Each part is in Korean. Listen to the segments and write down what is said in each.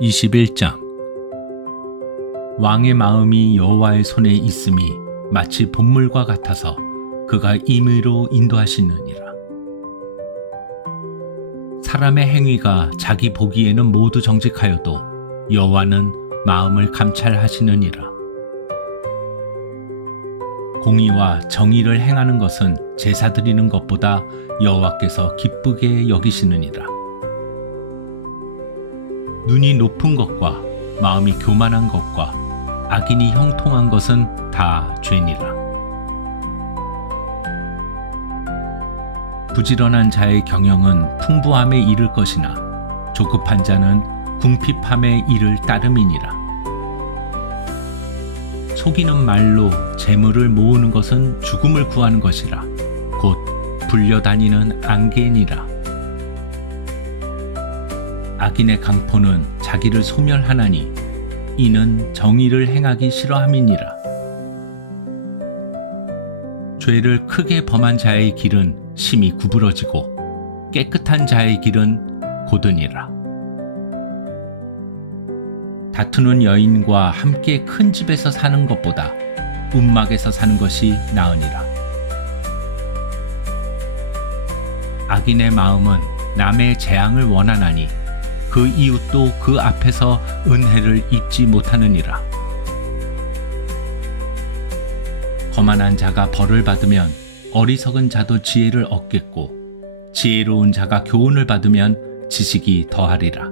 21장 왕의 마음이 여호와의 손에 있음이 마치 본물과 같아서 그가 임의로 인도하시느니라. 사람의 행위가 자기 보기에는 모두 정직하여도 여호와는 마음을 감찰하시느니라. 공의와 정의를 행하는 것은 제사 드리는 것보다 여호와께서 기쁘게 여기시느니라. 눈이 높은 것과 마음이 교만한 것과 악인이 형통한 것은 다 죄니라. 부지런한 자의 경영은 풍부함에 이를 것이나 조급한 자는 궁핍함에 이를 따름이니라. 속이는 말로 재물을 모으는 것은 죽음을 구하는 것이라 곧 불려다니는 안개니라. 악인의 강포는 자기를 소멸하나니 이는 정의를 행하기 싫어함이니라. 죄를 크게 범한 자의 길은 심히 구부러지고 깨끗한 자의 길은 곧으니라. 다투는 여인과 함께 큰 집에서 사는 것보다 움막에서 사는 것이 나으니라. 악인의 마음은 남의 재앙을 원하나니 그 이웃도 그 앞에서 은혜를 입지 못하느니라. 거만한 자가 벌을 받으면 어리석은 자도 지혜를 얻겠고 지혜로운 자가 교훈을 받으면 지식이 더하리라.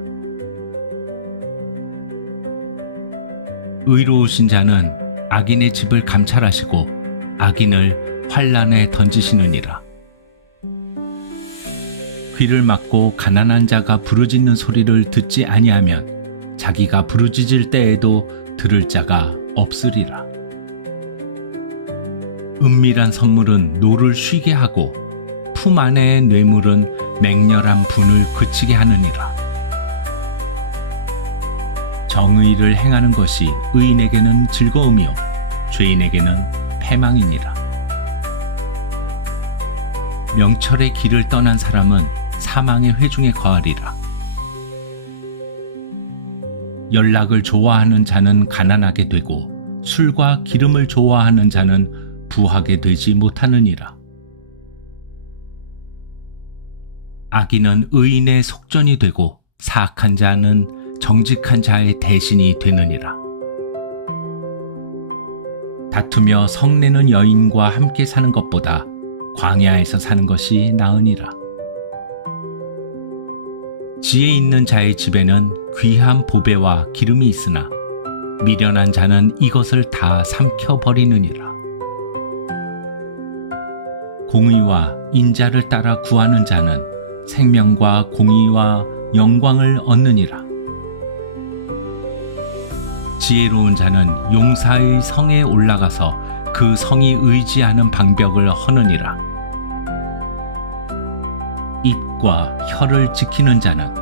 의로우신 자는 악인의 집을 감찰하시고 악인을 환난에 던지시느니라. 귀를 막고 가난한 자가 부르짖는 소리를 듣지 아니하면 자기가 부르짖을 때에도 들을 자가 없으리라. 은밀한 선물은 노를 쉬게 하고 품 안의 뇌물은 맹렬한 분을 그치게 하느니라. 정의를 행하는 것이 의인에게는 즐거움이요 죄인에게는 패망이니라. 명철의 길을 떠난 사람은 사망의 회중에 거하리라. 연락을 좋아하는 자는 가난하게 되고 술과 기름을 좋아하는 자는 부하게 되지 못하느니라. 악인은 의인의 속전이 되고 사악한 자는 정직한 자의 대신이 되느니라. 다투며 성내는 여인과 함께 사는 것보다 광야에서 사는 것이 나으니라. 지혜 있는 자의 집에는 귀한 보배와 기름이 있으나 미련한 자는 이것을 다 삼켜버리느니라. 공의와 인자를 따라 구하는 자는 생명과 공의와 영광을 얻느니라. 지혜로운 자는 용사의 성에 올라가서 그 성이 의지하는 방벽을 허느니라. 입과 혀를 지키는 자는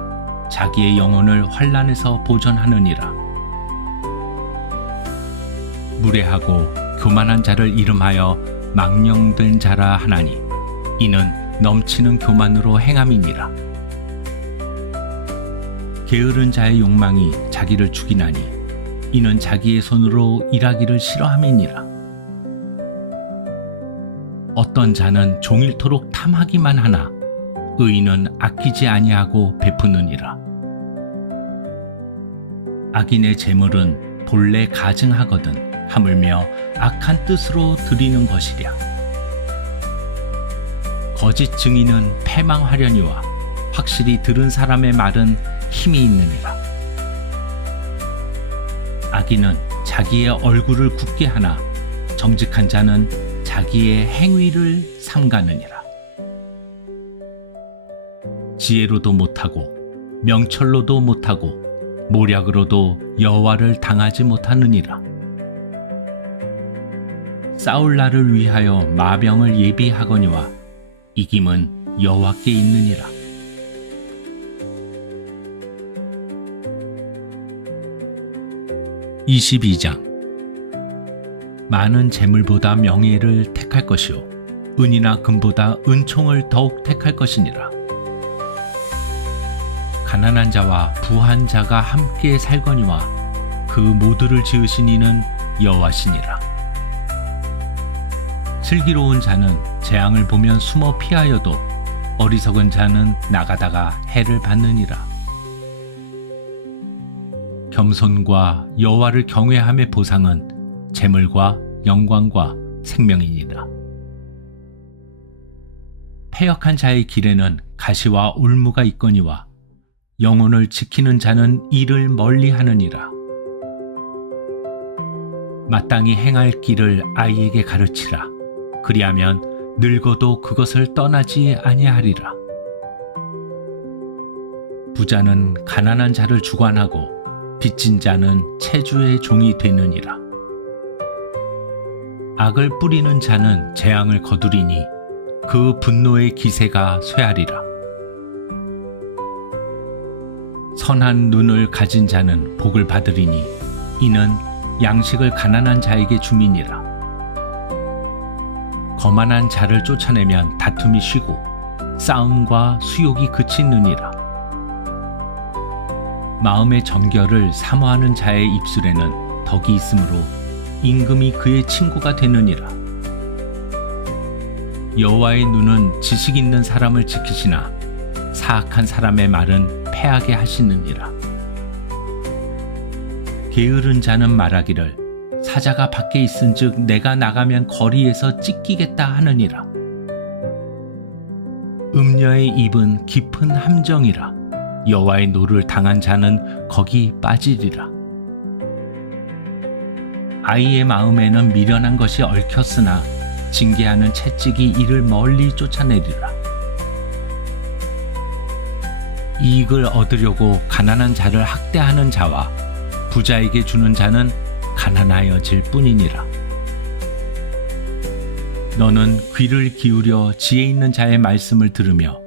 자기의 영혼을 환난에서 보전하느니라. 무례하고 교만한 자를 이름하여 망령된 자라 하나니 이는 넘치는 교만으로 행함이니라. 게으른 자의 욕망이 자기를 죽이나니 이는 자기의 손으로 일하기를 싫어함이니라. 어떤 자는 종일토록 탐하기만 하나 의인은 아끼지 아니하고 베푸느니라. 악인의 재물은 본래 가증하거든 하물며 악한 뜻으로 드리는 것이랴. 거짓 증인은 패망하려니와 확실히 들은 사람의 말은 힘이 있느니라. 악인은 자기의 얼굴을 굳게 하나 정직한 자는 자기의 행위를 삼가느니라. 지혜로도 못하고 명철로도 못하고 모략으로도 여호와를 당하지 못하느니라. 싸울 날을 위하여 마병을 예비하거니와 이김은 여호와께 있느니라. (22장) 많은 재물보다 명예를 택할 것이요 은이나 금보다 은총을 더욱 택할 것이니라. 가난한 자와 부한 자가 함께 살거니와 그 모두를 지으신 이는 여호와시니라. 슬기로운 자는 재앙을 보면 숨어 피하여도 어리석은 자는 나가다가 해를 받느니라. 겸손과 여호와를 경외함의 보상은 재물과 영광과 생명이니라. 패역한 자의 길에는 가시와 올무가 있거니와 영혼을 지키는 자는 이를 멀리하느니라. 마땅히 행할 길을 아이에게 가르치라. 그리하면 늙어도 그것을 떠나지 아니하리라. 부자는 가난한 자를 주관하고 빚진 자는 채주의 종이 되느니라. 악을 뿌리는 자는 재앙을 거두리니 그 분노의 기세가 쇠하리라. 선한 눈을 가진 자는 복을 받으리니 이는 양식을 가난한 자에게 줌이니라. 거만한 자를 쫓아내면 다툼이 쉬고 싸움과 수욕이 그치느니라. 마음의 정결을 사모하는 자의 입술에는 덕이 있으므로 임금이 그의 친구가 되느니라. 여호와의 눈은 지식 있는 사람을 지키시나 사악한 사람의 말은 패하게 하시느니라. 게으른 자는 말하기를 사자가 밖에 있은즉 내가 나가면 거리에서 찢기겠다 하느니라. 음녀의 입은 깊은 함정이라. 여호와의 노를 당한 자는 거기 빠지리라. 아이의 마음에는 미련한 것이 얽혔으나 징계하는 채찍이 이를 멀리 쫓아내리라. 이익을 얻으려고 가난한 자를 학대하는 자와 부자에게 주는 자는 가난하여질 뿐이니라. 너는 귀를 기울여 지혜 있는 자의 말씀을 들으며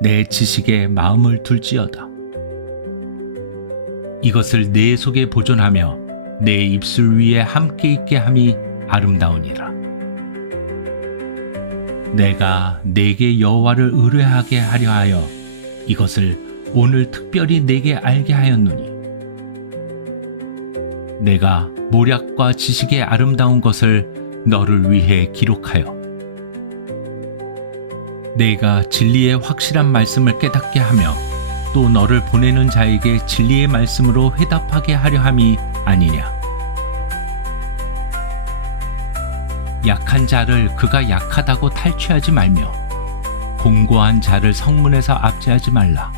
내 지식에 마음을 둘지어다. 이것을 내 속에 보존하며 내 입술 위에 함께 있게 함이 아름다우니라. 내가 내게 여호와를 의뢰하게 하려 하여 이것을 오늘 특별히 내게 알게 하였노니 내가 모략과 지식의 아름다운 것을 너를 위해 기록하여 내가 진리의 확실한 말씀을 깨닫게 하며 또 너를 보내는 자에게 진리의 말씀으로 회답하게 하려 함이 아니냐. 약한 자를 그가 약하다고 탈취하지 말며 공고한 자를 성문에서 압제하지 말라.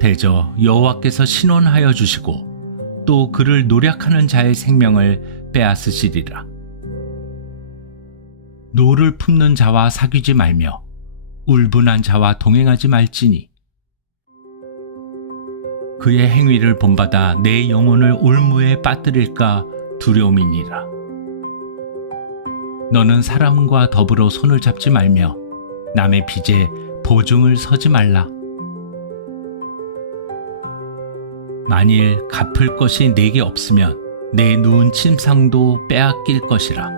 대저 여호와께서 신원하여 주시고 또 그를 노략하는 자의 생명을 빼앗으시리라. 노를 품는 자와 사귀지 말며 울분한 자와 동행하지 말지니 그의 행위를 본받아 내 영혼을 올무에 빠뜨릴까 두려움이니라. 너는 사람과 더불어 손을 잡지 말며 남의 빚에 보증을 서지 말라. 만일 갚을 것이 내게 없으면 내 누운 침상도 빼앗길 것이라.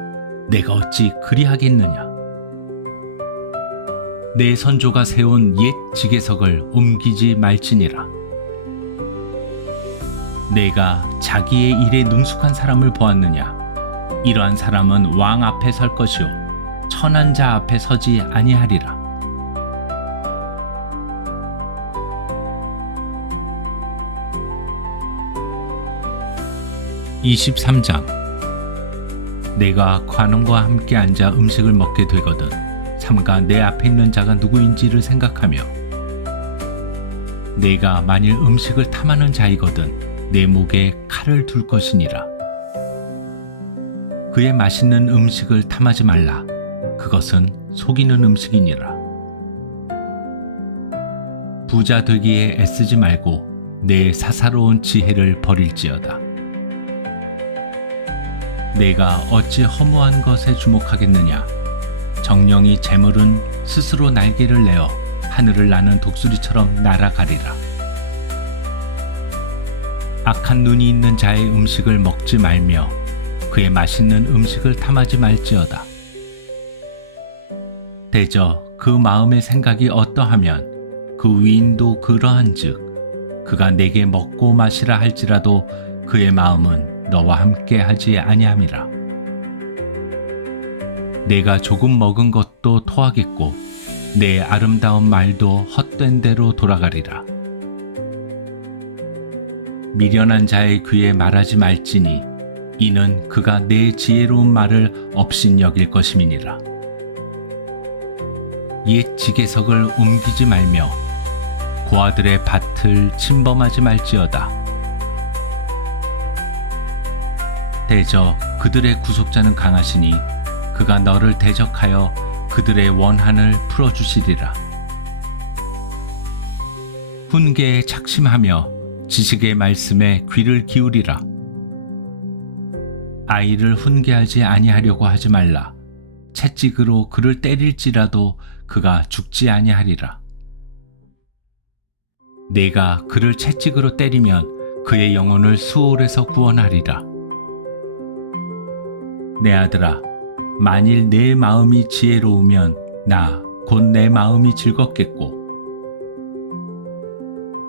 내가 어찌 그리하겠느냐. 내 선조가 세운 옛 지게석을 옮기지 말지니라. 내가 자기의 일에 능숙한 사람을 보았느냐. 이러한 사람은 왕 앞에 설 것이요 천한 자 앞에 서지 아니하리라. (23장) 내가 관원과 함께 앉아 음식을 먹게 되거든 삼가 내 앞에 있는 자가 누구인지를 생각하며 내가 만일 음식을 탐하는 자이거든 내 목에 칼을 둘 것이니라. 그의 맛있는 음식을 탐하지 말라. 그것은 속이는 음식이니라. 부자 되기에 애쓰지 말고 내 사사로운 지혜를 버릴지어다. 내가 어찌 허무한 것에 주목하겠느냐. 정령이 재물은 스스로 날개를 내어 하늘을 나는 독수리처럼 날아가리라. 악한 눈이 있는 자의 음식을 먹지 말며 그의 맛있는 음식을 탐하지 말지어다. 대저 그 마음의 생각이 어떠하면 그 위인도 그러한즉 그가 내게 먹고 마시라 할지라도 그의 마음은 너와 함께 하지 아니함이라. 내가 조금 먹은 것도 토하겠고 내 아름다운 말도 헛된 대로 돌아가리라. 미련한 자의 귀에 말하지 말지니 이는 그가 내 지혜로운 말을 업신여길 것임이니라. 옛 지게석을 옮기지 말며 고아들의 밭을 침범하지 말지어다. 대저 그들의 구속자는 강하시니 그가 너를 대적하여 그들의 원한을 풀어주시리라. 훈계에 착심하며 지식의 말씀에 귀를 기울이라. 아이를 훈계하지 아니하려고 하지 말라. 채찍으로 그를 때릴지라도 그가 죽지 아니하리라. 내가 그를 채찍으로 때리면 그의 영혼을 수올에서 구원하리라. 내 아들아, 만일 내 마음이 지혜로우면 나 곧 내 마음이 즐겁겠고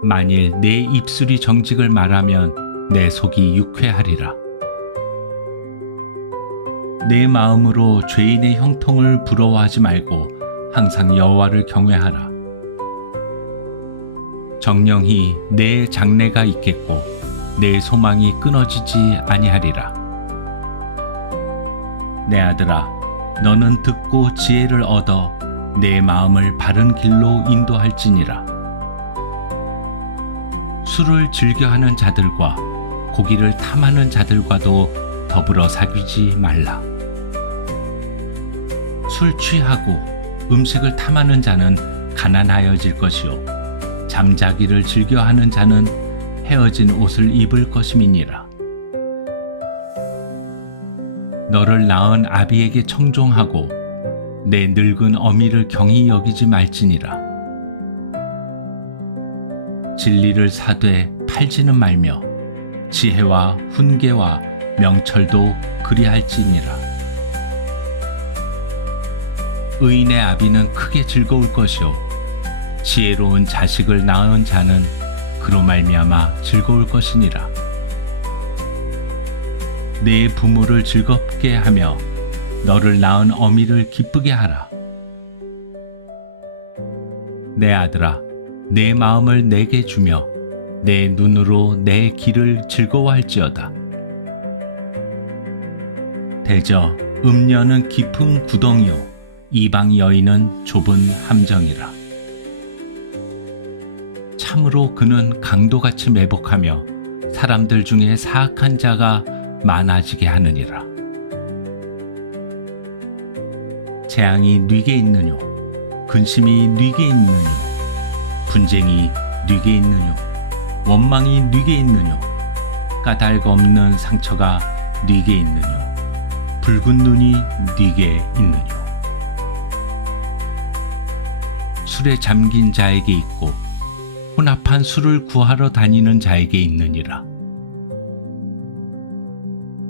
만일 내 입술이 정직을 말하면 내 속이 유쾌하리라. 내 마음으로 죄인의 형통을 부러워하지 말고 항상 여호와를 경외하라. 정령히 내 장래가 있겠고 내 소망이 끊어지지 아니하리라. 내 아들아, 너는 듣고 지혜를 얻어 내 마음을 바른 길로 인도할지니라. 술을 즐겨하는 자들과 고기를 탐하는 자들과도 더불어 사귀지 말라. 술 취하고 음식을 탐하는 자는 가난하여질 것이요 잠자기를 즐겨하는 자는 헤어진 옷을 입을 것임이니라. 너를 낳은 아비에게 청종하고 내 늙은 어미를 경히 여기지 말지니라. 진리를 사되 팔지는 말며 지혜와 훈계와 명철도 그리할지니라. 의인의 아비는 크게 즐거울 것이요 지혜로운 자식을 낳은 자는 그로 말미암아 즐거울 것이니라. 내 부모를 즐겁게 하며 너를 낳은 어미를 기쁘게 하라. 내 아들아, 내 마음을 내게 주며 내 눈으로 내 길을 즐거워할지어다. 대저 음녀는 깊은 구덩이요 이방 여인은 좁은 함정이라. 참으로 그는 강도같이 매복하며 사람들 중에 사악한 자가 많아지게 하느니라. 재앙이 뉘게 있느뇨 근심이 뉘게 있느뇨 분쟁이 뉘게 있느뇨 원망이 뉘게 있느뇨 까닭 없는 상처가 뉘게 있느뇨 붉은 눈이 뉘게 있느뇨. 술에 잠긴 자에게 있고 혼합한 술을 구하러 다니는 자에게 있느니라.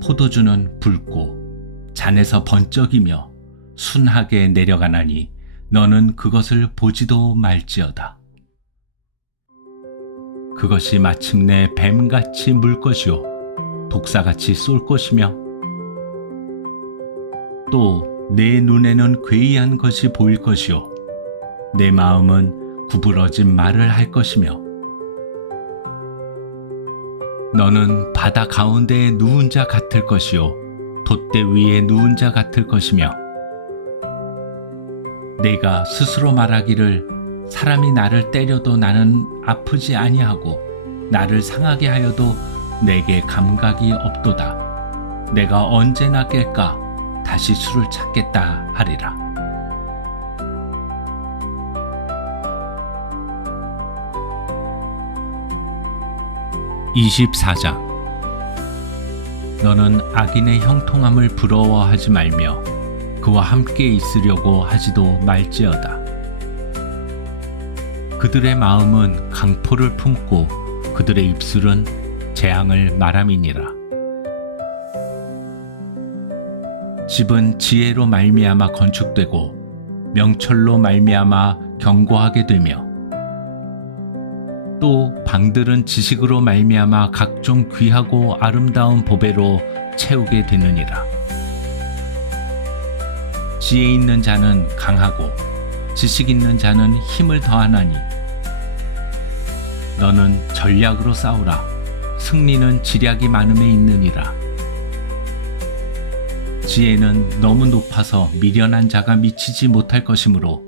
포도주는 붉고 잔에서 번쩍이며 순하게 내려가나니 너는 그것을 보지도 말지어다. 그것이 마침내 뱀같이 물 것이요 독사같이 쏠 것이며 또 내 눈에는 괴이한 것이 보일 것이요 내 마음은 구부러진 말을 할 것이며 너는 바다 가운데에 누운 자 같을 것이요 돛대 위에 누운 자 같을 것이며 내가 스스로 말하기를 사람이 나를 때려도 나는 아프지 아니하고 나를 상하게 하여도 내게 감각이 없도다. 내가 언제나 깰까 다시 술을 찾겠다 하리라. (24장) 너는 악인의 형통함을 부러워하지 말며 그와 함께 있으려고 하지도 말지어다. 그들의 마음은 강포를 품고 그들의 입술은 재앙을 말함이니라. 집은 지혜로 말미암아 건축되고 명철로 말미암아 견고하게 되며 또 방들은 지식으로 말미암아 각종 귀하고 아름다운 보배로 채우게 되느니라. 지혜 있는 자는 강하고 지식 있는 자는 힘을 더하나니 너는 전략으로 싸우라. 승리는 지략이 많음에 있느니라. 지혜는 너무 높아서 미련한 자가 미치지 못할 것이므로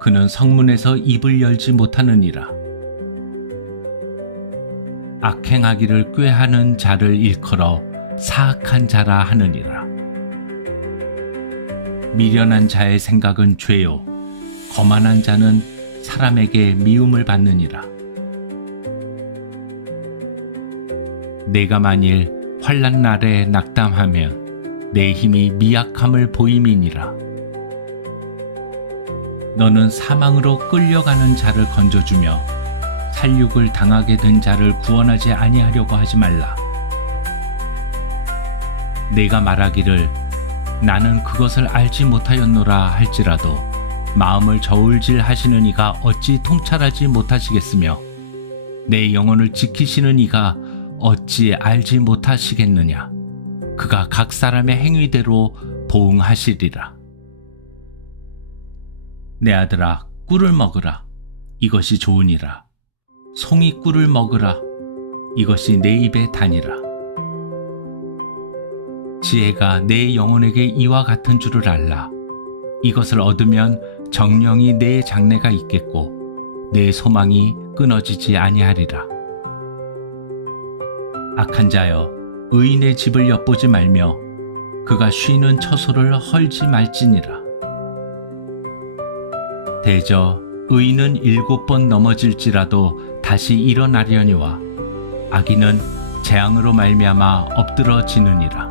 그는 성문에서 입을 열지 못하느니라. 악행하기를 꾀하는 자를 일컬어 사악한 자라 하느니라. 미련한 자의 생각은 죄요 거만한 자는 사람에게 미움을 받느니라. 내가 만일 환난 날에 낙담하면 내 힘이 미약함을 보임이니라. 너는 사망으로 끌려가는 자를 건져주며 살육을 당하게 된 자를 구원하지 아니하려고 하지 말라. 내가 말하기를 나는 그것을 알지 못하였노라 할지라도 마음을 저울질 하시는 이가 어찌 통찰하지 못하시겠으며 내 영혼을 지키시는 이가 어찌 알지 못하시겠느냐. 그가 각 사람의 행위대로 보응하시리라. 내 아들아, 꿀을 먹으라. 이것이 좋으니라. 송이 꿀을 먹으라. 이것이 내 입에 다니라. 지혜가 내 영혼에게 이와 같은 줄을 알라. 이것을 얻으면 정령이 내 장래가 있겠고 내 소망이 끊어지지 아니하리라. 악한 자여, 의인의 집을 엿보지 말며 그가 쉬는 처소를 헐지 말지니라. 대저 의인은 7번 넘어질지라도 다시 일어나려니와 악인은 재앙으로 말미암아 엎드러지느니라.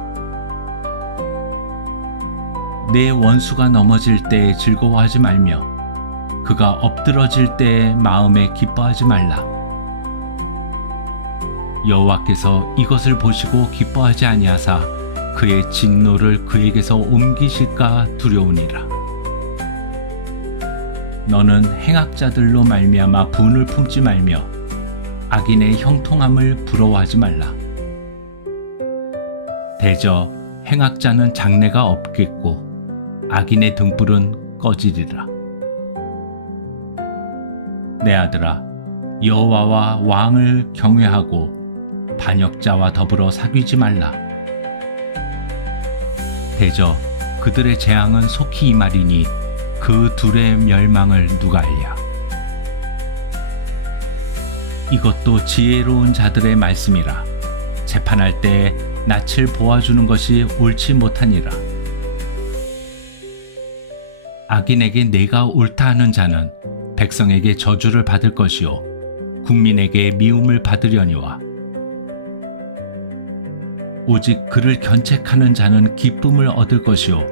내 원수가 넘어질 때 즐거워하지 말며 그가 엎드러질 때 마음에 기뻐하지 말라. 여호와께서 이것을 보시고 기뻐하지 아니하사 그의 진노를 그에게서 옮기실까 두려우니라. 너는 행악자들로 말미암아 분을 품지 말며 악인의 형통함을 부러워하지 말라. 대저 행악자는 장래가 없겠고 악인의 등불은 꺼지리라. 내 아들아, 여호와와 왕을 경외하고 반역자와 더불어 사귀지 말라. 대저 그들의 재앙은 속히 임하리니 그 둘의 멸망을 누가 알랴. 이것도 지혜로운 자들의 말씀이라. 재판할 때 낯을 보아주는 것이 옳지 못하니라. 악인에게 내가 옳다 하는 자는 백성에게 저주를 받을 것이요 국민에게 미움을 받으려니와 오직 그를 견책하는 자는 기쁨을 얻을 것이요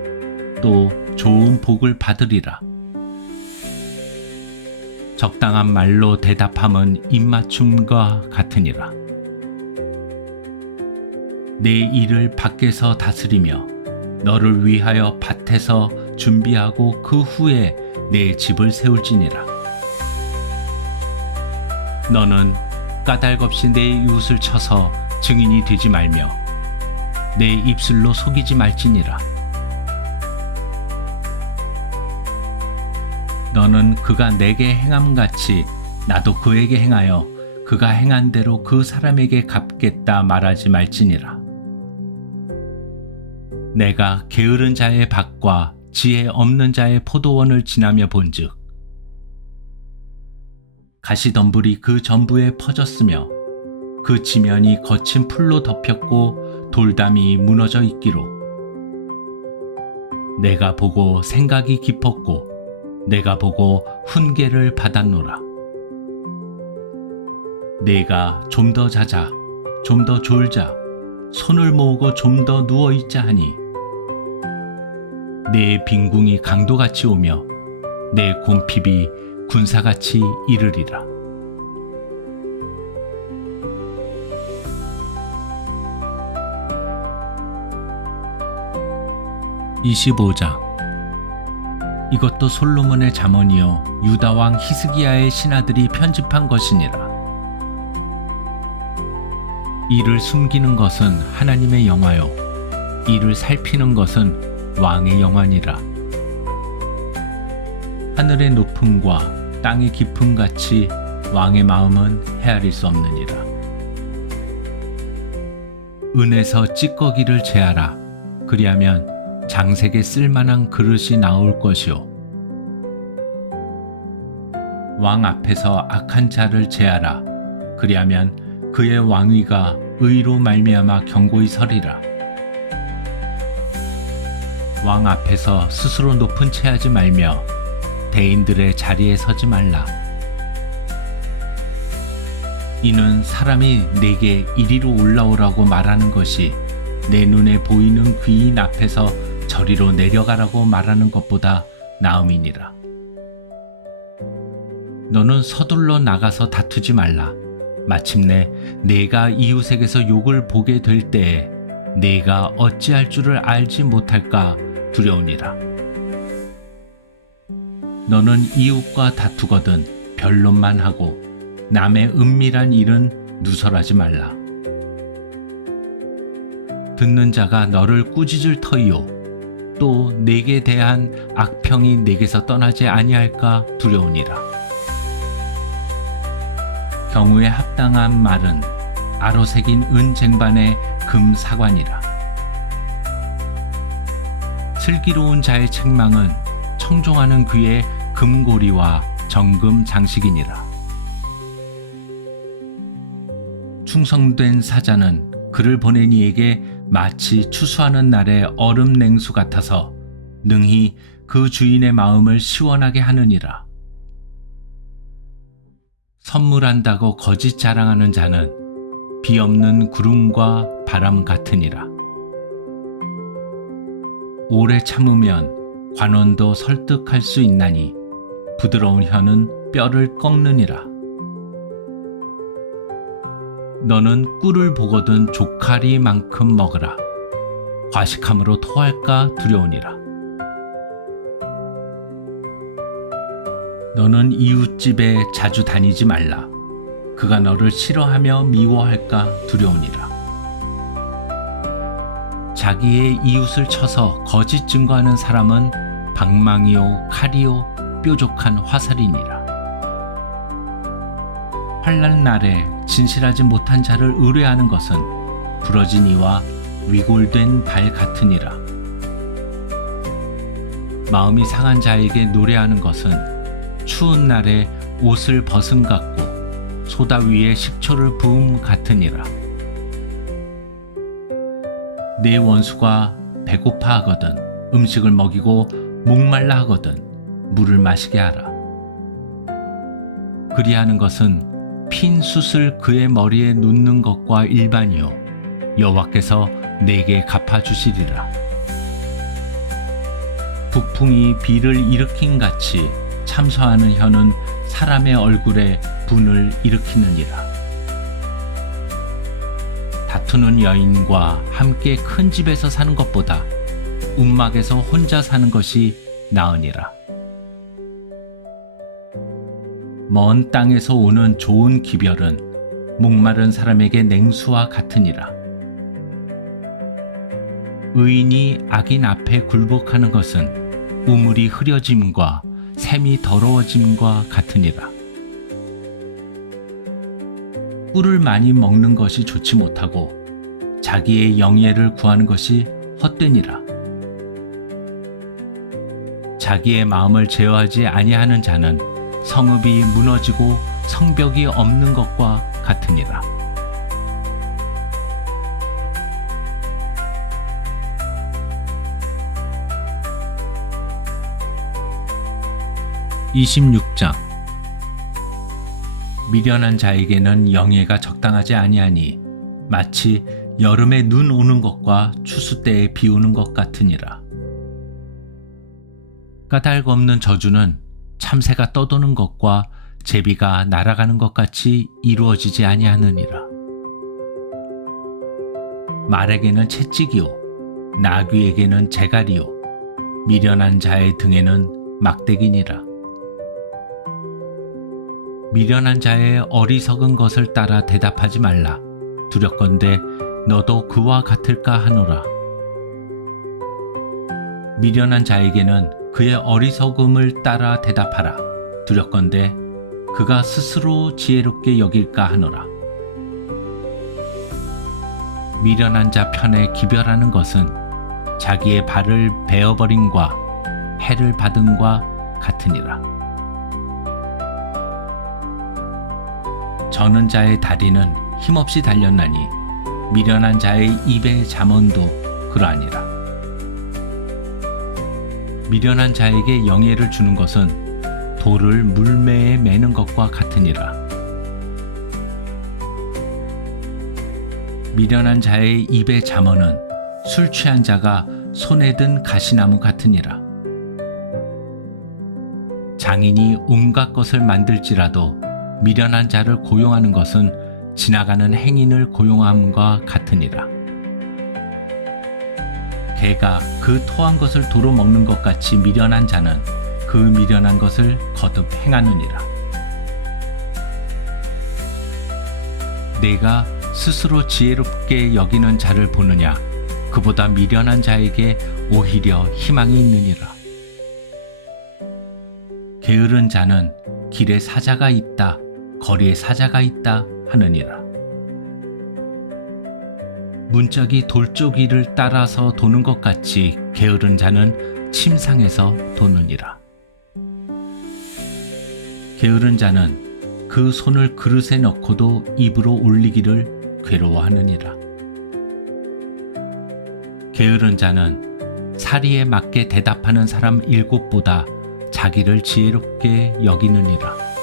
또 좋은 복을 받으리라. 적당한 말로 대답함은 입맞춤과 같으니라. 내 일을 밖에서 다스리며 너를 위하여 밭에서 준비하고 그 후에 내 집을 세울지니라. 너는 까닭없이 내 이웃을 쳐서 증인이 되지 말며 내 입술로 속이지 말지니라. 너는 그가 내게 행함같이 나도 그에게 행하여 그가 행한 대로 그 사람에게 갚겠다 말하지 말지니라. 내가 게으른 자의 밭과 지혜 없는 자의 포도원을 지나며 본즉 가시덤불이 그 전부에 퍼졌으며 그 지면이 거친 풀로 덮였고 돌담이 무너져 있기로 내가 보고 생각이 깊었고 내가 보고 훈계를 받았노라. 내가 좀 더 자자 좀 더 졸자 손을 모으고 좀 더 누워있자 하니 내 빈궁이 강도같이 오며 내 곰핍이 군사같이 이르리라. (25장) 이것도 솔로몬의 잠언이요 유다 왕 히스기야의 신하들이 편집한 것이니라. 이를 숨기는 것은 하나님의 영화요 이를 살피는 것은 왕의 영화니라. 하늘의 높음과 땅의 깊음 같이 왕의 마음은 헤아릴 수 없느니라. 은에서 찌꺼기를 제하라. 그리하면 장색에 쓸만한 그릇이 나올 것이요. 왕 앞에서 악한 자를 제하라. 그리하면 그의 왕위가 의로 말미암아 견고히 서리라. 왕 앞에서 스스로 높은 채 하지 말며 대인들의 자리에 서지 말라. 이는 사람이 내게 이리로 올라오라고 말하는 것이 내 눈에 보이는 귀인 앞에서 저리로 내려가라고 말하는 것보다 나음이니라. 너는 서둘러 나가서 다투지 말라. 마침내 내가 이웃에게서 욕을 보게 될 때에 내가 어찌할 줄을 알지 못할까 두려우니라. 너는 이웃과 다투거든 변론만 하고 남의 은밀한 일은 누설하지 말라. 듣는 자가 너를 꾸짖을 터이요 또 내게 대한 악평이 내게서 떠나지 아니할까 두려우니라. 경우에 합당한 말은 아로새긴 은 쟁반의 금 사관이라. 슬기로운 자의 책망은 청종하는 귀의 금고리와 정금 장식이니라. 충성된 사자는 그를 보낸 이에게 마치 추수하는 날의 얼음 냉수 같아서 능히 그 주인의 마음을 시원하게 하느니라. 선물한다고 거짓 자랑하는 자는 비 없는 구름과 바람 같으니라. 오래 참으면 관원도 설득할 수 있나니 부드러운 혀는 뼈를 꺾느니라. 너는 꿀을 보거든 조카리만큼 먹으라. 과식함으로 토할까 두려우니라. 너는 이웃집에 자주 다니지 말라. 그가 너를 싫어하며 미워할까 두려우니라. 자기의 이웃을 쳐서 거짓 증거하는 사람은 방망이요 칼이요 뾰족한 화살이니라. 환난 날에 진실하지 못한 자를 의뢰하는 것은 부러진 이와 위골된 발 같으니라. 마음이 상한 자에게 노래하는 것은 추운 날에 옷을 벗음 같고 소다 위에 식초를 부음 같으니라. 내 원수가 배고파 하거든 음식을 먹이고 목말라 하거든 물을 마시게 하라. 그리하는 것은 핀 숯을 그의 머리에 눕는 것과 일반이요 여호와께서 내게 갚아주시리라. 북풍이 비를 일으킨 같이 참소하는 혀는 사람의 얼굴에 분을 일으키느니라. 다투는 여인과 함께 큰 집에서 사는 것보다 움막에서 혼자 사는 것이 나으니라. 먼 땅에서 오는 좋은 기별은 목마른 사람에게 냉수와 같으니라. 의인이 악인 앞에 굴복하는 것은 우물이 흐려짐과 샘이 더러워짐과 같으니라. 꿀을 많이 먹는 것이 좋지 못하고 자기의 영예를 구하는 것이 헛되니라. 자기의 마음을 제어하지 아니하는 자는 성읍이 무너지고 성벽이 없는 것과 같으니라. (26장) 미련한 자에게는 영예가 적당하지 아니하니 마치 여름에 눈 오는 것과 추수 때에 비 오는 것 같으니라. 까닭 없는 저주는 참새가 떠도는 것과 제비가 날아가는 것 같이 이루어지지 아니하느니라. 말에게는 채찍이요 나귀에게는 재갈이요 미련한 자의 등에는 막대기니라. 미련한 자의 어리석은 것을 따라 대답하지 말라. 두렵건대 너도 그와 같을까 하노라. 미련한 자에게는 그의 어리석음을 따라 대답하라. 두렵건대 그가 스스로 지혜롭게 여길까 하노라. 미련한 자 편에 기별하는 것은 자기의 발을 베어버림과 해를 받음과 같으니라. 저는 자의 다리는 힘없이 달렸나니 미련한 자의 입의 잠언도 그러하니라. 미련한 자에게 영예를 주는 것은 돌을 물매에 매는 것과 같으니라. 미련한 자의 입의 잠언은 술 취한 자가 손에 든 가시나무 같으니라. 장인이 온갖 것을 만들지라도 미련한 자를 고용하는 것은 지나가는 행인을 고용함과 같으니라. 개가 그 토한 것을 도로 먹는 것 같이 미련한 자는 그 미련한 것을 거듭 행하느니라. 내가 스스로 지혜롭게 여기는 자를 보느냐? 그보다 미련한 자에게 오히려 희망이 있느니라. 게으른 자는 길에 사자가 있다, 거리에 사자가 있다 하느니라. 문짝이 돌조기를 따라서 도는 것 같이 게으른 자는 침상에서 도느니라. 게으른 자는 그 손을 그릇에 넣고도 입으로 올리기를 괴로워하느니라. 게으른 자는 사리에 맞게 대답하는 사람 7보다 자기를 지혜롭게 여기느니라.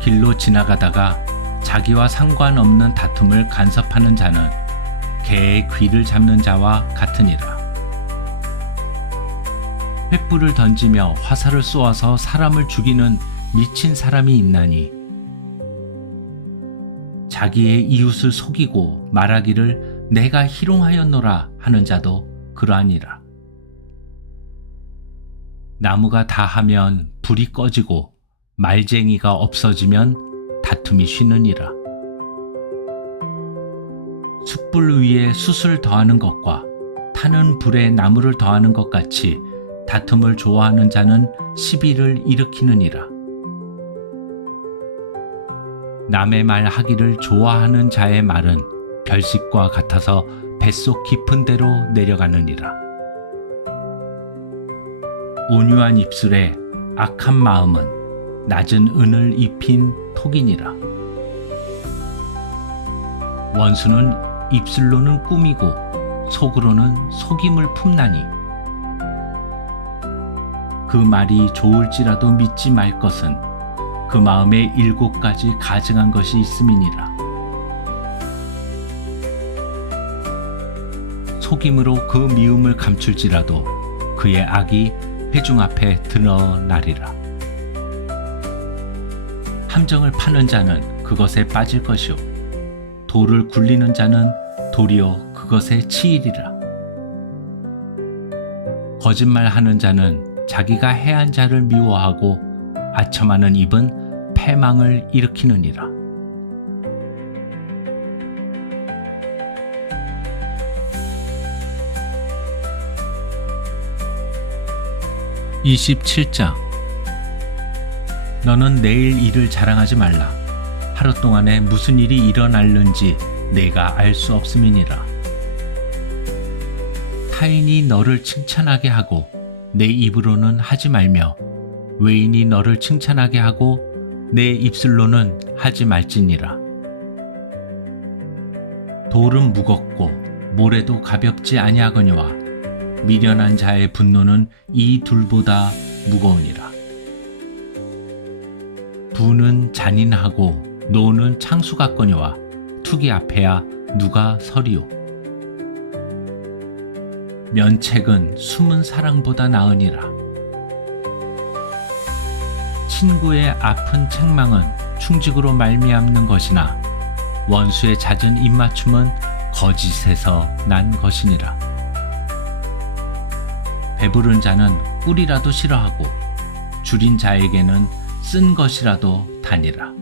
길로 지나가다가 자기와 상관없는 다툼을 간섭하는 자는 개의 귀를 잡는 자와 같으니라. 횃불을 던지며 화살을 쏘아서 사람을 죽이는 미친 사람이 있나니 자기의 이웃을 속이고 말하기를 내가 희롱하였노라 하는 자도 그러하니라. 나무가 다하면 불이 꺼지고 말쟁이가 없어지면 다툼이 쉬느니라. 숯불 위에 숯을 더하는 것과 타는 불에 나무를 더하는 것 같이 다툼을 좋아하는 자는 시비를 일으키느니라. 남의 말 하기를 좋아하는 자의 말은 별식과 같아서 뱃속 깊은 데로 내려가느니라. 온유한 입술에 악한 마음은 낮은 은을 입힌 톡이니라. 원수는 입술로는 꾸미고 속으로는 속임을 품나니 그 말이 좋을지라도 믿지 말 것은 그 마음에 7가지 가증한 것이 있음이니라. 속임으로 그 미움을 감출지라도 그의 악이 회중 앞에 드러나리라. 함정을 파는 자는 그것에 빠질 것이요 돌을 굴리는 자는 도리어 그것에 치이리라. 거짓말하는 자는 자기가 해한 자를 미워하고 아첨하는 입은 패망을 일으키느니라. (27장) 너는 내일 일을 자랑하지 말라. 하루 동안에 무슨 일이 일어날는지 내가 알 수 없음이니라. 타인이 너를 칭찬하게 하고 내 입으로는 하지 말며 외인이 너를 칭찬하게 하고 내 입술로는 하지 말지니라. 돌은 무겁고 모래도 가볍지 아니하거니와 미련한 자의 분노는 이 둘보다 무거우니라. 부는 잔인하고 노는 창수 같거니와 투기 앞에야 누가 서리오. 면책은 숨은 사랑보다 나으니라. 친구의 아픈 책망은 충직으로 말미암는 것이나 원수의 잦은 입맞춤은 거짓에서 난 것이니라. 배부른 자는 꿀이라도 싫어하고 줄인 자에게는 쓴 것이라도 다니라.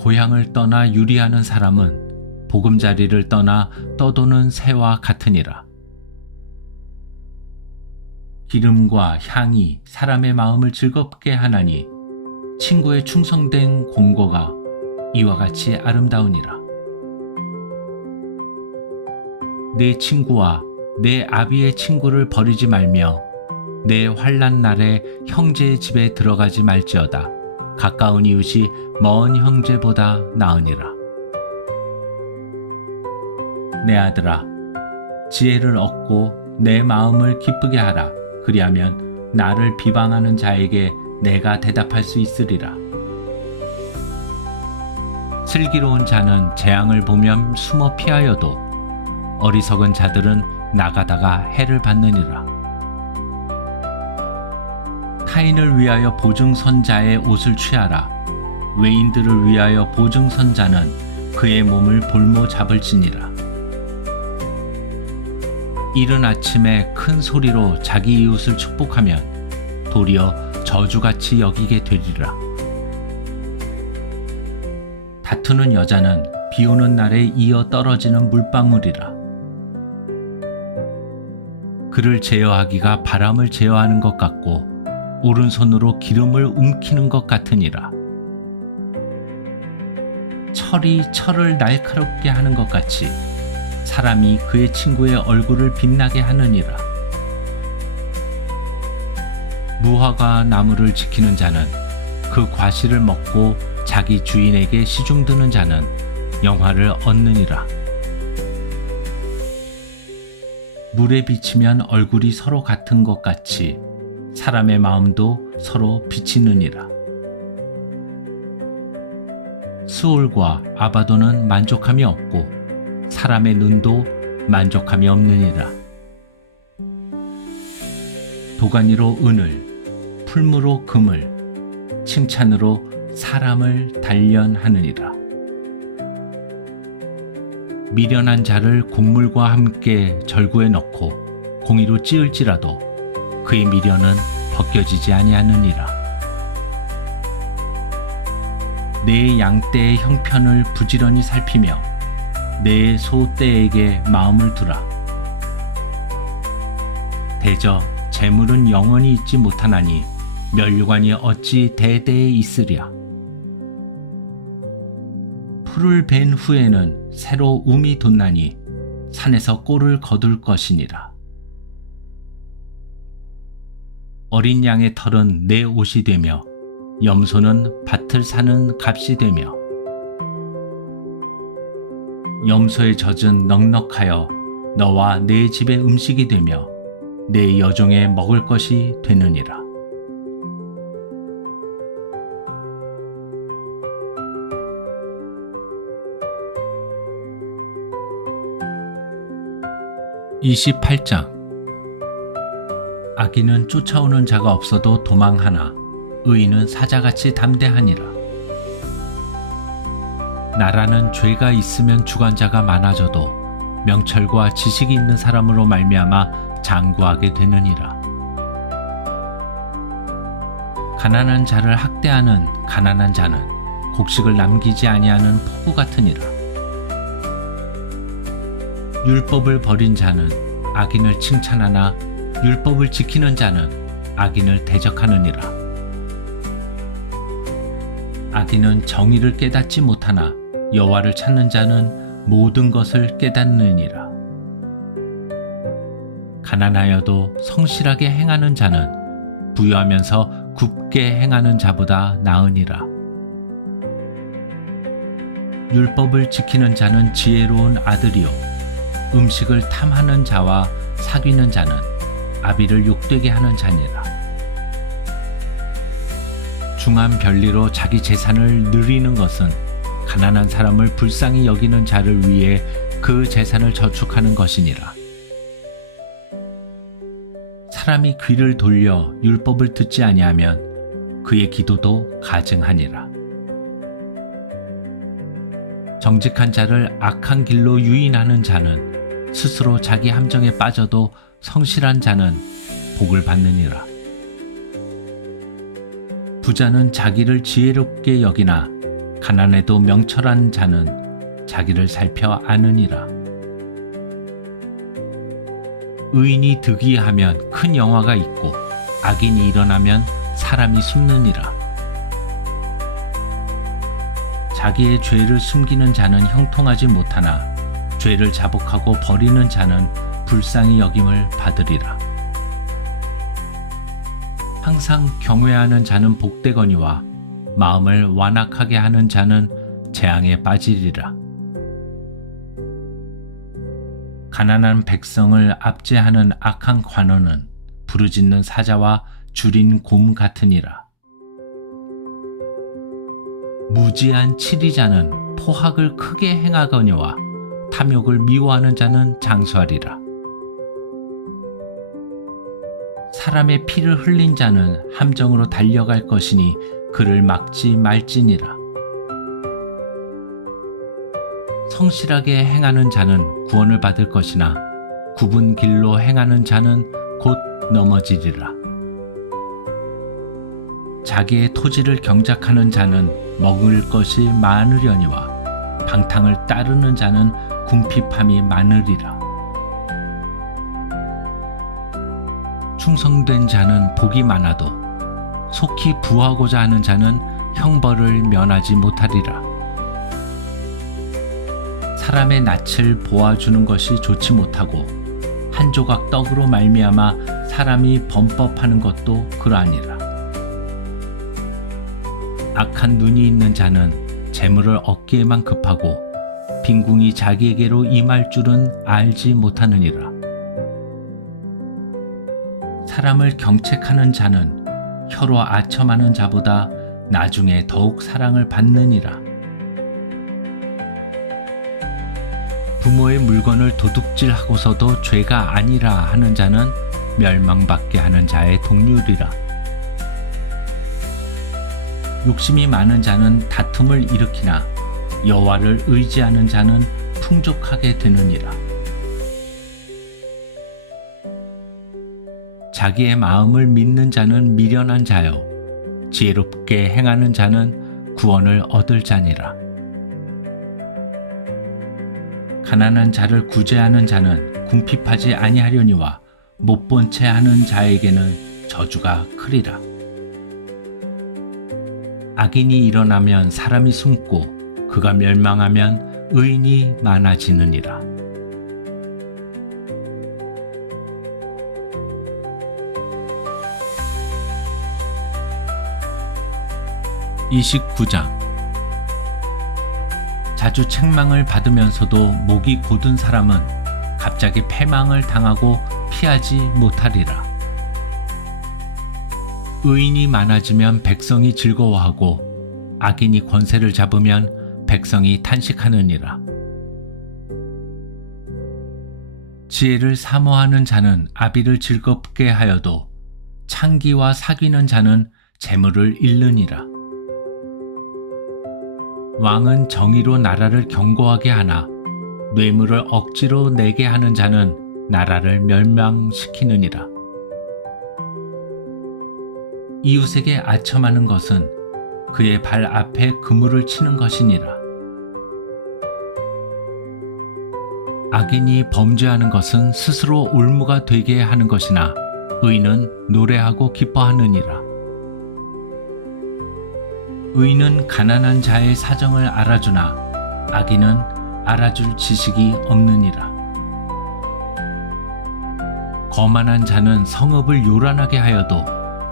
고향을 떠나 유리하는 사람은 보금자리를 떠나 떠도는 새와 같으니라. 기름과 향이 사람의 마음을 즐겁게 하나니 친구의 충성된 공고가 이와 같이 아름다우니라. 내 친구와 내 아비의 친구를 버리지 말며 내 환난 날에 형제의 집에 들어가지 말지어다. 가까운 이웃이 먼 형제보다 나으니라. 내 아들아, 지혜를 얻고 내 마음을 기쁘게 하라. 그리하면 나를 비방하는 자에게 내가 대답할 수 있으리라. 슬기로운 자는 재앙을 보면 숨어 피하여도 어리석은 자들은 나가다가 해를 받느니라. 타인을 위하여 보증선자의 옷을 취하라. 외인들을 위하여 보증선자는 그의 몸을 볼모 잡을지니라. 이른 아침에 큰 소리로 자기 이웃을 축복하면 도리어 저주같이 여기게 되리라. 다투는 여자는 비 오는 날에 이어 떨어지는 물방울이라. 그를 제어하기가 바람을 제어하는 것 같고 오른손으로 기름을 움키는 것 같으니라. 철이 철을 날카롭게 하는 것 같이 사람이 그의 친구의 얼굴을 빛나게 하느니라. 무화과 나무를 지키는 자는 그 과실을 먹고 자기 주인에게 시중드는 자는 영화를 얻느니라. 물에 비치면 얼굴이 서로 같은 것 같이 사람의 마음도 서로 비치느니라. 수올과 아바도는 만족함이 없고 사람의 눈도 만족함이 없느니라. 도가니로 은을, 풀무로 금을, 칭찬으로 사람을 단련하느니라. 미련한 자를 곡물과 함께 절구에 넣고 공의로 찌을지라도 그의 미련은 벗겨지지 아니하느니라. 내 양떼의 형편을 부지런히 살피며 내 소떼에게 마음을 두라. 대저 재물은 영원히 있지 못하나니 멸관이 어찌 대대에 있으랴. 풀을 벤 후에는 새로 움이 돋나니 산에서 꼴을 거둘 것이니라. 어린 양의 털은 내 옷이 되며 염소는 밭을 사는 값이 되며 염소의 젖은 넉넉하여 너와 내 집의 음식이 되며 내 여종의 먹을 것이 되느니라. (28장) 악인은 쫓아오는 자가 없어도 도망하나 의인은 사자같이 담대하니라. 나라는 죄가 있으면 주관자가 많아져도 명철과 지식이 있는 사람으로 말미암아 장구하게 되느니라. 가난한 자를 학대하는 가난한 자는 곡식을 남기지 아니하는 폭우 같으니라. 율법을 버린 자는 악인을 칭찬하나 율법을 지키는 자는 악인을 대적하느니라. 악인은 정의를 깨닫지 못하나 여호와를 찾는 자는 모든 것을 깨닫느니라. 가난하여도 성실하게 행하는 자는 부유하면서 굽게 행하는 자보다 나으니라. 율법을 지키는 자는 지혜로운 아들이요 음식을 탐하는 자와 사귀는 자는 아비를 욕되게 하는 자니라. 중한 별리로 자기 재산을 누리는 것은 가난한 사람을 불쌍히 여기는 자를 위해 그 재산을 저축하는 것이니라. 사람이 귀를 돌려 율법을 듣지 아니하면 그의 기도도 가증하니라. 정직한 자를 악한 길로 유인하는 자는 스스로 자기 함정에 빠져도 성실한 자는 복을 받느니라. 부자는 자기를 지혜롭게 여기나 가난해도 명철한 자는 자기를 살펴 아느니라. 의인이 득이하면 큰 영화가 있고 악인이 일어나면 사람이 숨느니라. 자기의 죄를 숨기는 자는 형통하지 못하나 죄를 자복하고 버리는 자는 불쌍히 여김을 받으리라. 항상 경외하는 자는 복되거니와 마음을 완악하게 하는 자는 재앙에 빠지리라. 가난한 백성을 압제하는 악한 관원은 부르짖는 사자와 줄인 곰 같으니라. 무지한 치리자는 포학을 크게 행하거니와 탐욕을 미워하는 자는 장수하리라. 사람의 피를 흘린 자는 함정으로 달려갈 것이니 그를 막지 말지니라. 성실하게 행하는 자는 구원을 받을 것이나 굽은 길로 행하는 자는 곧 넘어지리라. 자기의 토지를 경작하는 자는 먹을 것이 많으려니와 방탕을 따르는 자는 궁핍함이 많으리라. 충성된 자는 복이 많아도 속히 부하고자 하는 자는 형벌을 면하지 못하리라. 사람의 낯을 보아주는 것이 좋지 못하고 한 조각 떡으로 말미암아 사람이 범법하는 것도 그러하니라. 악한 눈이 있는 자는 재물을 얻기에만 급하고 빈궁이 자기에게로 임할 줄은 알지 못하느니라. 사람을 경책하는 자는 혀로 아첨하는 자보다 나중에 더욱 사랑을 받느니라. 부모의 물건을 도둑질하고서도 죄가 아니라 하는 자는 멸망받게 하는 자의 동률이라. 욕심이 많은 자는 다툼을 일으키나 여호와를 의지하는 자는 풍족하게 되느니라. 자기의 마음을 믿는 자는 미련한 자요 지혜롭게 행하는 자는 구원을 얻을 자니라. 가난한 자를 구제하는 자는 궁핍하지 아니하려니와 못본 채 하는 자에게는 저주가 크리라. 악인이 일어나면 사람이 숨고 그가 멸망하면 의인이 많아지느니라. (29장) 자주 책망을 받으면서도 목이 곧은 사람은 갑자기 패망을 당하고 피하지 못하리라. 의인이 많아지면 백성이 즐거워하고 악인이 권세를 잡으면 백성이 탄식하느니라. 지혜를 사모하는 자는 아비를 즐겁게 하여도 창기와 사귀는 자는 재물을 잃느니라. 왕은 정의로 나라를 견고하게 하나 뇌물을 억지로 내게 하는 자는 나라를 멸망시키느니라. 이웃에게 아첨하는 것은 그의 발 앞에 그물을 치는 것이니라. 악인이 범죄하는 것은 스스로 올무가 되게 하는 것이나 의인은 노래하고 기뻐하느니라. 의인은 가난한 자의 사정을 알아주나 악인은 알아줄 지식이 없느니라. 거만한 자는 성읍을 요란하게 하여도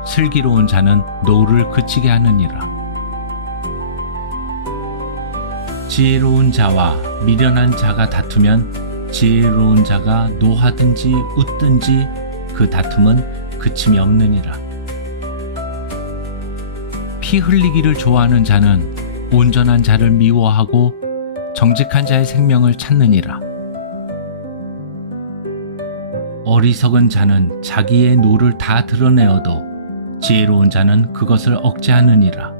슬기로운 자는 노를 그치게 하느니라. 지혜로운 자와 미련한 자가 다투면 지혜로운 자가 노하든지 웃든지 그 다툼은 그침이 없느니라. 피 흘리기를 좋아하는 자는 온전한 자를 미워하고 정직한 자의 생명을 찾느니라. 어리석은 자는 자기의 노를 다 드러내어도 지혜로운 자는 그것을 억제하느니라.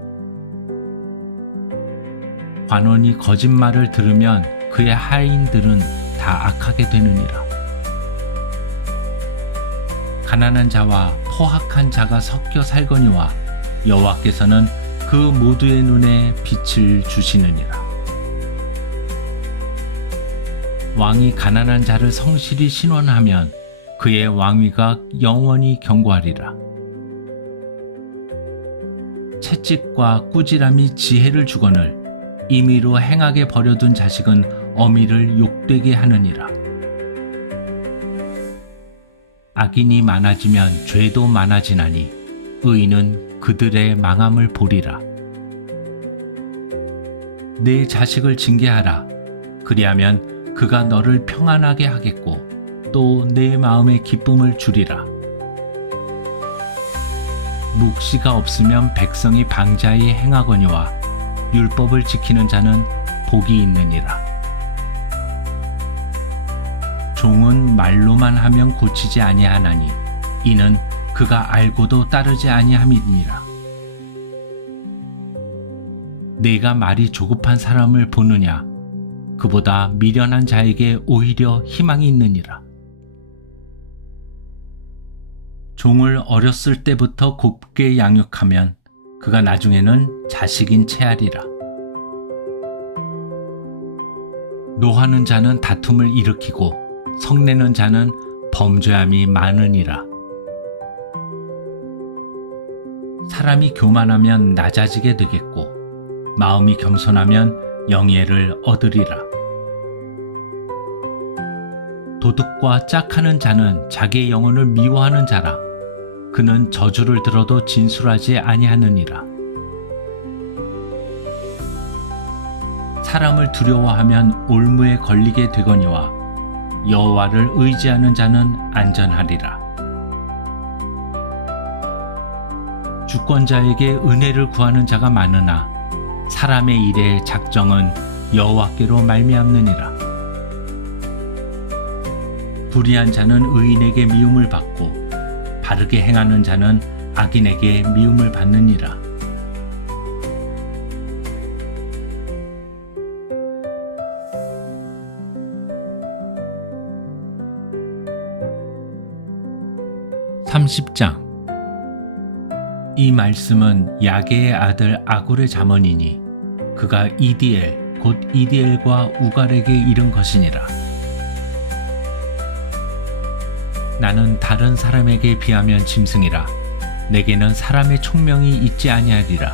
관원이 거짓말을 들으면 그의 하인들은 다 악하게 되느니라. 가난한 자와 포학한 자가 섞여 살거니와 여호와께서는 그 모두의 눈에 빛을 주시느니라. 왕이 가난한 자를 성실히 신원하면 그의 왕위가 영원히 견고하리라. 채찍과 꾸지람이 지혜를 주거늘 임의로 행하게 버려둔 자식은 어미를 욕되게 하느니라. 악인이 많아지면 죄도 많아지나니 의인은 그들의 망함을 보리라. 내 자식을 징계하라. 그리하면 그가 너를 평안하게 하겠고 또 내 마음에 기쁨을 주리라. 묵시가 없으면 백성이 방자히 행하거니와 율법을 지키는 자는 복이 있느니라. 종은 말로만 하면 고치지 아니하나니 이는 그가 알고도 따르지 아니함이니라. 내가 말이 조급한 사람을 보느냐? 그보다 미련한 자에게 오히려 희망이 있느니라. 종을 어렸을 때부터 곱게 양육하면 그가 나중에는 자식인 채하리라. 노하는 자는 다툼을 일으키고 성내는 자는 범죄함이 많으니라. 사람이 교만하면 낮아지게 되겠고 마음이 겸손하면 영예를 얻으리라. 도둑과 짝하는 자는 자기의 영혼을 미워하는 자라. 그는 저주를 들어도 진술하지 아니하느니라. 사람을 두려워하면 올무에 걸리게 되거니와 여호와를 의지하는 자는 안전하리라. 주권자에게 은혜를 구하는 자가 많으나 사람의 일의 작정은 여호와께로 말미암느니라. 불의한 자는 의인에게 미움을 받고 바르게 행하는 자는 악인에게 미움을 받느니라. (30장) 이 말씀은 야게의 아들 아굴의 잠언이니 그가 이디엘 곧 이디엘과 우갈에게 이른 것이니라. 나는 다른 사람에게 비하면 짐승이라. 내게는 사람의 총명이 있지 아니하리라.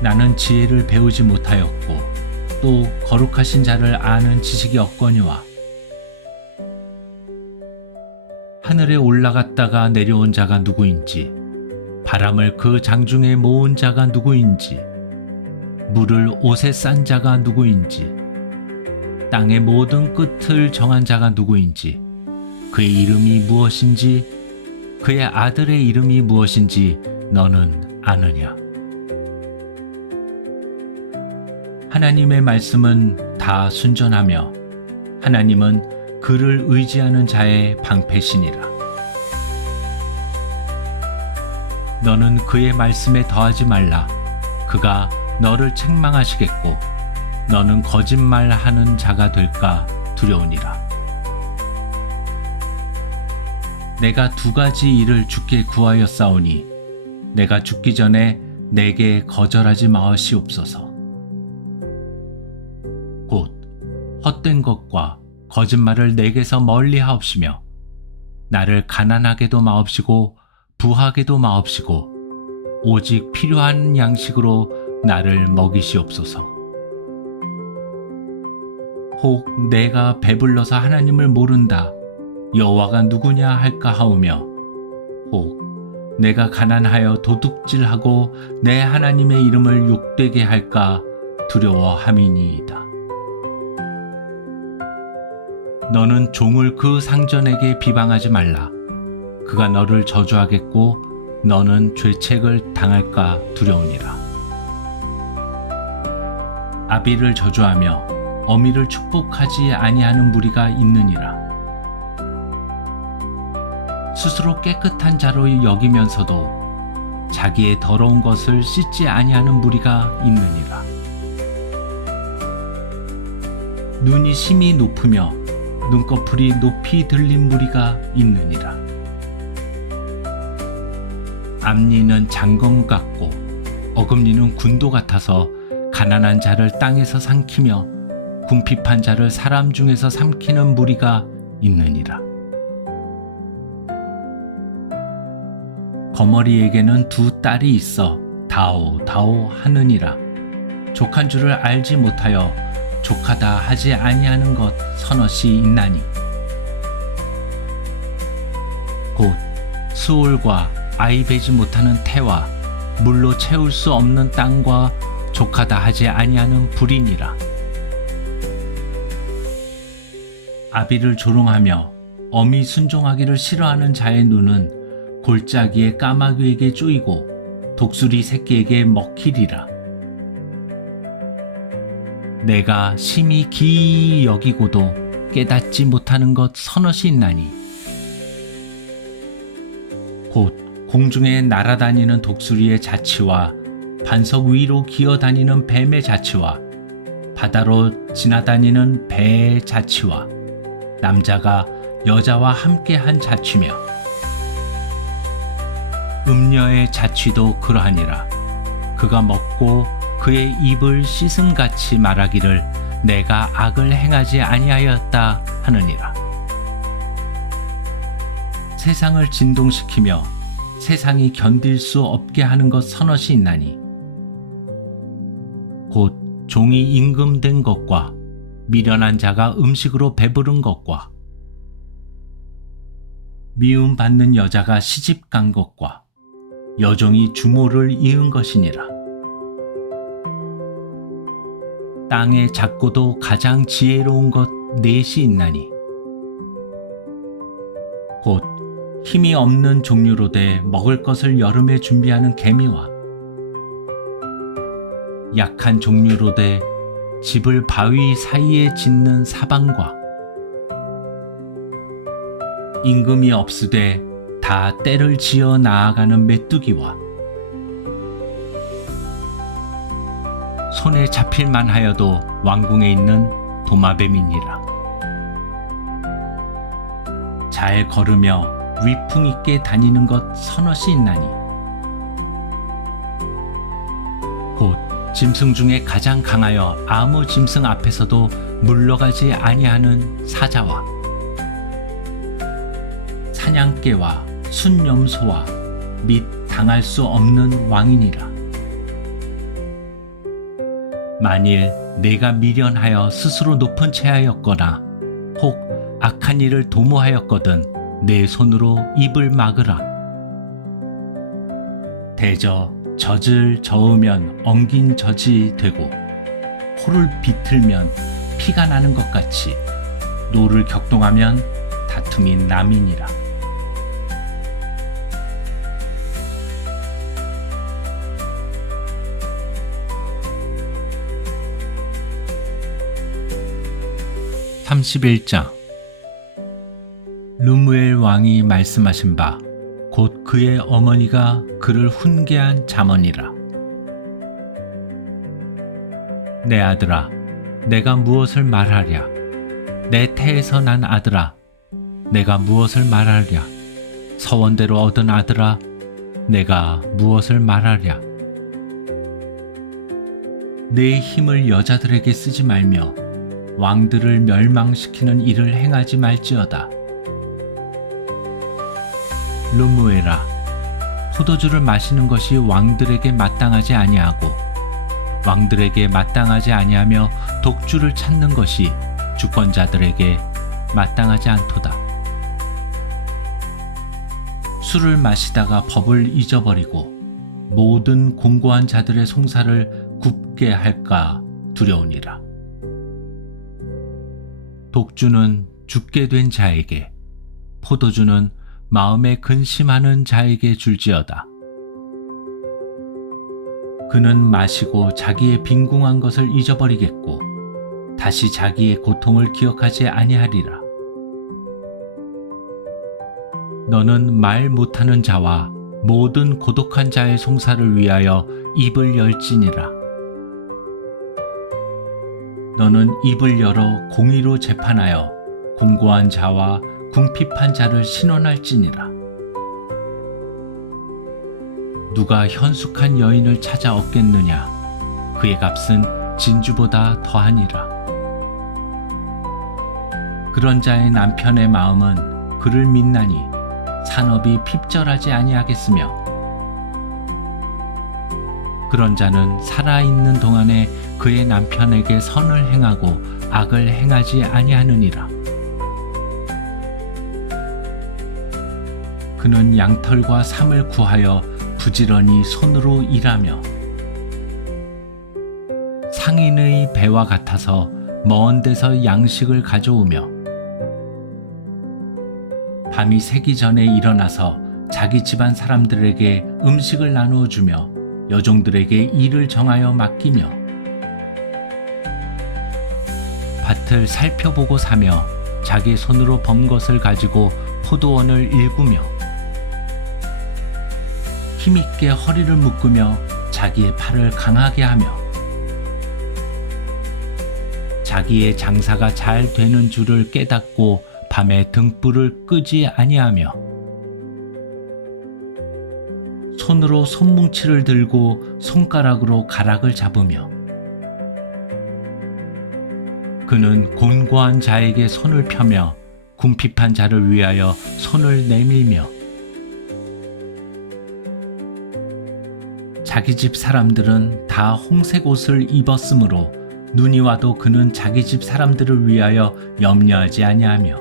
나는 지혜를 배우지 못하였고 또 거룩하신 자를 아는 지식이 없거니와 하늘에 올라갔다가 내려온 자가 누구인지 바람을 그 장중에 모은 자가 누구인지 물을 옷에 싼 자가 누구인지 땅의 모든 끝을 정한 자가 누구인지 그의 이름이 무엇인지 그의 아들의 이름이 무엇인지 너는 아느냐? 하나님의 말씀은 다 순전하며 하나님은 그를 의지하는 자의 방패시니라. 너는 그의 말씀에 더하지 말라. 그가 너를 책망하시겠고 너는 거짓말하는 자가 될까 두려우니라. 내가 두 가지 일을 주께 구하였사오니 내가 죽기 전에 내게 거절하지 마시옵소서. 곧 헛된 것과 거짓말을 내게서 멀리 하옵시며 나를 가난하게도 마옵시고 부하게도 마옵시고 오직 필요한 양식으로 나를 먹이시옵소서. 혹 내가 배불러서 하나님을 모른다 여호와가 누구냐 할까 하오며 혹 내가 가난하여 도둑질하고 내 하나님의 이름을 욕되게 할까 두려워함이니이다. 너는 종을 그 상전에게 비방하지 말라. 그가 너를 저주하겠고 너는 죄책을 당할까 두려우니라. 아비를 저주하며 어미를 축복하지 아니하는 무리가 있느니라. 스스로 깨끗한 자로 여기면서도 자기의 더러운 것을 씻지 아니하는 무리가 있느니라. 눈이 심히 높으며 눈꺼풀이 높이 들린 무리가 있느니라. 앞니는 장검 같고 어금니는 군도 같아서 가난한 자를 땅에서 삼키며 궁핍한 자를 사람 중에서 삼키는 무리가 있느니라. 거머리에게는 두 딸이 있어 다오다오 하느니라. 족한 줄을 알지 못하여 족하다 하지 아니하는 것 서너시 있나니 곧 수올과 아이 베지 못하는 태와 물로 채울 수 없는 땅과 족하다 하지 아니하는 불이니라. 아비를 조롱하며 어미 순종하기를 싫어하는 자의 눈은 골짜기의 까마귀에게 쪼이고 독수리 새끼에게 먹히리라. 내가 심히 기이 여기고도 깨닫지 못하는 것 서너시 있나니 곧 공중에 날아다니는 독수리의 자치와 반석 위로 기어다니는 뱀의 자치와 바다로 지나다니는 배의 자치와 남자가 여자와 함께한 자취며 음녀의 자취도 그러하니라. 그가 먹고 그의 입을 씻음같이 말하기를 내가 악을 행하지 아니하였다 하느니라. 세상을 진동시키며 세상이 견딜 수 없게 하는 것 서너시 있나니 곧 종이 임금된 것과 미련한 자가 음식으로 배부른 것과 미움받는 여자가 시집간 것과 여종이 주모를 이은 것이니라. 땅에 작고도 가장 지혜로운 것 넷이 있나니 곧 힘이 없는 종류로 돼 먹을 것을 여름에 준비하는 개미와 약한 종류로 돼 집을 바위 사이에 짓는 사방과 임금이 없으되 다 때를 지어 나아가는 메뚜기와 손에 잡힐만 하여도 왕궁에 있는 도마뱀이니라. 잘 걸으며 위풍 있게 다니는 것 서너시 있나니 곧 짐승 중에 가장 강하여 아무 짐승 앞에서도 물러가지 아니하는 사자와 사냥개와 순염소와 및 당할 수 없는 왕이니라. 만일 내가 미련하여 스스로 높은 채하였거나 혹 악한 일을 도모하였거든 내 손으로 입을 막으라. 대저 젖을 저으면 엉긴 젖이 되고 코를 비틀면 피가 나는 것 같이 노를 격동하면 다툼이 남이니라. (31장) 르무엘 왕이 말씀하신 바 곧 그의 어머니가 그를 훈계한 잠언이라. 내 아들아, 내가 무엇을 말하랴? 내 태에서 난 아들아, 내가 무엇을 말하랴? 서원대로 얻은 아들아, 내가 무엇을 말하랴? 내 힘을 여자들에게 쓰지 말며 왕들을 멸망시키는 일을 행하지 말지어다. 르무엘아, 포도주를 마시는 것이 왕들에게 마땅하지 아니하고 왕들에게 마땅하지 아니하며 독주를 찾는 것이 주권자들에게 마땅하지 않도다. 술을 마시다가 법을 잊어버리고 모든 공고한 자들의 송사를 굽게 할까 두려우니라. 독주는 죽게 된 자에게, 포도주는 마음에 근심하는 자에게 줄지어다. 그는 마시고 자기의 빈궁한 것을 잊어버리겠고 다시 자기의 고통을 기억하지 아니하리라. 너는 말 못하는 자와 모든 고독한 자의 송사를 위하여 입을 열지니라. 너는 입을 열어 공의로 재판하여 공고한 자와 궁핍한 자를 신원할지니라. 누가 현숙한 여인을 찾아 얻겠느냐. 그의 값은 진주보다 더하니라. 그런 자의 남편의 마음은 그를 믿나니 산업이 핍절하지 아니하겠으며, 그런 자는 살아있는 동안에 그의 남편에게 선을 행하고 악을 행하지 아니하느니라. 그는 양털과 삼을 구하여 부지런히 손으로 일하며 상인의 배와 같아서 먼 데서 양식을 가져오며 밤이 새기 전에 일어나서 자기 집안 사람들에게 음식을 나누어 주며 여종들에게 일을 정하여 맡기며 밭을 살펴보고 사며 자기 손으로 번 것을 가지고 포도원을 일구며 힘있게 허리를 묶으며 자기의 팔을 강하게 하며 자기의 장사가 잘 되는 줄을 깨닫고 밤에 등불을 끄지 아니하며 손으로 손뭉치를 들고 손가락으로 가락을 잡으며 그는 곤고한 자에게 손을 펴며 궁핍한 자를 위하여 손을 내밀며 자기 집 사람들은 다 홍색 옷을 입었으므로 눈이 와도 그는 자기 집 사람들을 위하여 염려하지 아니하며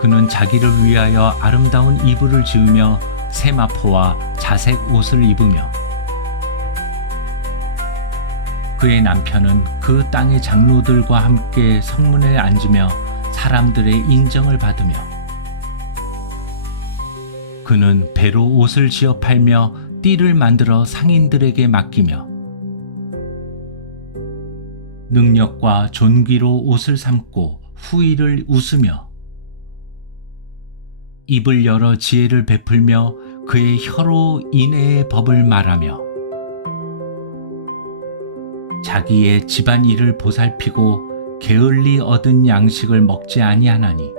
그는 자기를 위하여 아름다운 이불을 지으며 세마포와 자색 옷을 입으며 그의 남편은 그 땅의 장로들과 함께 성문에 앉으며 사람들의 인정을 받으며 그는 배로 옷을 지어 팔며 띠를 만들어 상인들에게 맡기며 능력과 존귀로 옷을 삼고 후의를 웃으며 입을 열어 지혜를 베풀며 그의 혀로 인애의 법을 말하며 자기의 집안 일을 보살피고 게을리 얻은 양식을 먹지 아니하나니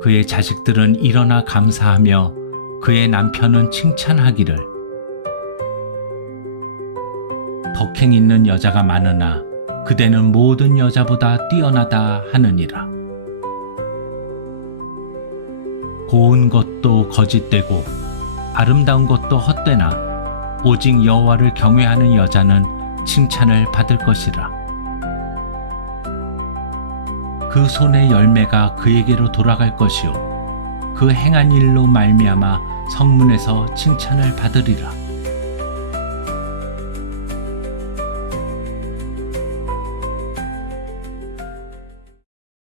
그의 자식들은 일어나 감사하며 그의 남편은 칭찬하기를 덕행 있는 여자가 많으나 그대는 모든 여자보다 뛰어나다 하느니라. 고운 것도 거짓되고 아름다운 것도 헛되나 오직 여호와를 경외하는 여자는 칭찬을 받을 것이라. 그 손의 열매가 그에게로 돌아갈 것이요 그 행한 일로 말미암아 성문에서 칭찬을 받으리라.